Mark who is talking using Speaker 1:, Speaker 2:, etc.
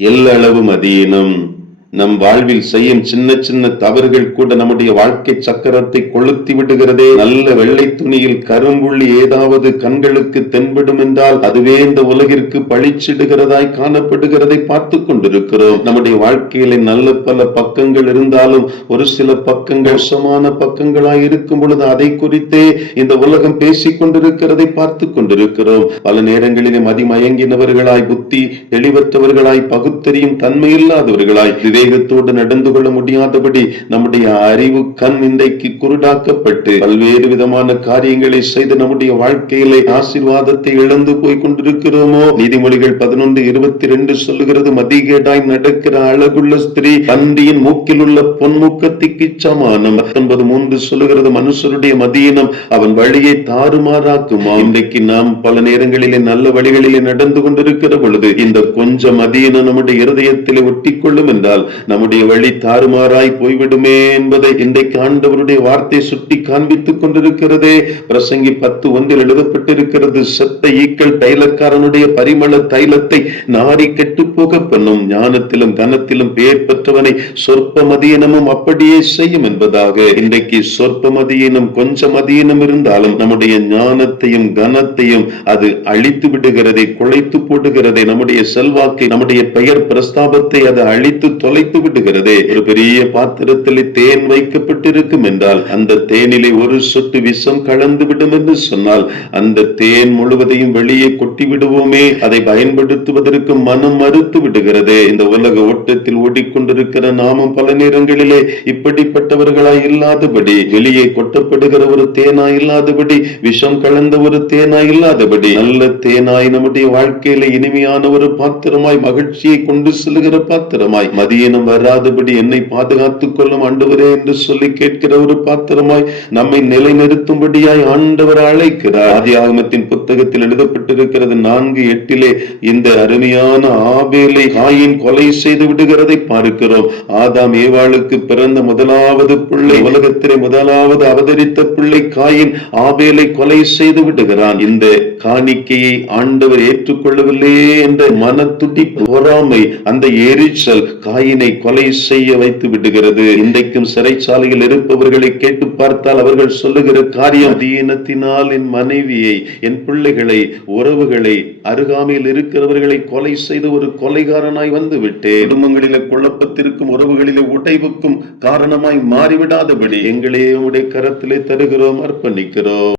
Speaker 1: எல்லளவு மதியினம் நம் வாழ்வில் செய்யும் சின்ன சின்ன தவறுகள் கூட நம்முடைய வாழ்க்கை சக்கரத்தை கொளுத்தி விடுகிறதே. நல்ல வெள்ளை துணியில் கரும்புள்ளி ஏதாவது கண்களுக்கு தென்படும் என்றால் அதுவே இந்த உலகிற்கு பழிச்சிடுகிறதாய் காணப்படுகிறதை பார்த்து கொண்டிருக்கிறோம். நம்முடைய வாழ்க்கையில நல்ல பல பக்கங்கள் இருந்தாலும் ஒரு சில பக்கங்கள் மோசமான பக்கங்களாய் இருக்கும் பொழுது அதை குறித்தே இந்த உலகம் பேசிக் கொண்டிருக்கிறதை பார்த்து கொண்டிருக்கிறோம். பல நேரங்களிலே மதிமயங்கினவர்களாய் புத்தி தெளிவற்றவர்களாய் பகுத்தறியும் தன்மை இல்லாதவர்களாய் விவேகத்தோடு நடந்து கொள்ள முடியாதபடி நம்முடைய அறிவு கண் இன்றைக்கு குருடாக்கப்பட்டு பல்வேறு விதமான காரியங்களை செய்து நம்முடைய வாழ்க்கையிலே ஆசீர்வாதத்தை இழந்து போய் கொண்டிருக்கிறோமோ? நீதிமொழிகள் பதினொன்று இருபத்தி ரெண்டு சொல்லுகிறது மதிகேடாய் நடக்கிற அழகுள்ள ஸ்திரீ பன்றியின் மூக்கில் உள்ள பொன்முக்கத்திற்கு சமானம் பத்தொன்பது மூன்று சொல்லுகிறது மனுஷருடைய மதியினம் அவன் வழியை தாறுமாறாக்குமா? இன்றைக்கு நாம் பல நேரங்களிலே நல்ல வழிகளிலே நடந்து கொண்டிருக்கிற பொழுது இந்த கொஞ்சம் மதியினம் நம்முடைய இருதயத்திலே ஒட்டி கொள்ளும் என்றால் நம்முடைய வழி தாறுமாறாய் போய்விடுமே என்பதை இன்றைக்கு ஆண்டவருடைய வார்த்தை சுட்டி காண்பித்துக் கொண்டிருக்கிறதே. பிரசங்கி பத்து ஒன்றில் எழுதப்பட்டிருக்கிறது செத்த ஈக்கள் தைலக்காரனுடைய பரிமள தைலத்தை நாரி கெட்டு போக பண்ணும். ஞானத்திலும் கனத்திலும் பெயர் பெற்றவனை சொற்ப மதியனமும் அப்படியே செய்யும் என்பதாக. இன்றைக்கு சொற்ப மதியினம் கொஞ்சம் மதியனம் இருந்தாலும் நம்முடைய ஞானத்தையும் கனத்தையும் அது அழித்து விடுகிறதை குலைத்து போடுகிறதை. நம்முடைய செல்வாக்கை நம்முடைய பெயர் பிரஸ்தாபத்தை அது அழித்து தொலை தொலைத்து விடுகிறது. ஒரு பெரிய பாத்திரத்தில் தேன் வைக்கப்பட்டிருக்கும் என்றால் அந்த தேனிலே ஒரு சொட்டு விஷம் கலந்து விடும் என்று சொன்னால் அந்த தேன் முழுவதையும் வெளியே கொட்டி விடுவோமே. அதை பயன்படுத்துவதற்கு மனம் மறுத்து விடுகிறது. இந்த உலக ஓட்டத்தில் ஓடிக்கொண்டிருக்கிற நாமும் பல நேரங்களிலே இப்படிப்பட்டவர்களாய் இல்லாதபடி வெளியே கொட்டப்படுகிற ஒரு தேனாய் இல்லாதபடி விஷம் கலந்த ஒரு தேனாய் இல்லாதபடி நல்ல தேனாய் நம்முடைய வாழ்க்கையில இனிமையான ஒரு பாத்திரமாய் மகிழ்ச்சியை கொண்டு செல்கிற பாத்திரமாய் மதிய பலவீனம் வராதபடி என்னை பாதுகாத்துக் கொள்ளும் ஆண்டவரே என்று சொல்லி கேட்கிற ஒரு பாத்திரமாய் நம்மை நிலைநிறுத்தும்படியாய் ஆண்டவர் அழைக்கிறார். ஆதியாகமத்தின் புத்தகத்தில் எழுதப்பட்டிருக்கிறது நான்கு எட்டிலே இந்த அருமையான ஆபேலை காயின் கொலை செய்து விடுகிறதை பார்க்கிறோம். ஆதாம் ஏவாளுக்கு பிறந்த முதலாவது பிள்ளை உலகத்திலே முதலாவது அவதரித்த பிள்ளை காயின் ஆபேலை கொலை செய்து விடுகிறான். இந்த காணிக்கையை ஆண்டவர் ஏற்றுக்கொள்ளவில்லையே என்ற மன மனத்துடி பொறாமை அந்த எரிச்சல் காயின் கொலை செய்ய வைத்து விடுகிறது. இன்றைக்கும் சிறைச்சாலையில் இருப்பவர்களை கேட்டு பார்த்தால் அவர்கள் சொல்லுகிற காரியம் தீனத்தினால் என் மனைவியை என் பிள்ளைகளை உறவுகளை அருகாமையில் இருக்கிறவர்களை கொலை செய்து ஒரு கொலைகாரனாய் வந்து விட்டேன் குடும்பங்களிலே குழப்பத்திற்கும் உறவுகளிலே உடைவுக்கும் காரணமாய் மாறிவிடாதபடி எங்களே உடைய கரத்திலே தருகிறோம் அர்ப்பணிக்கிறோம்.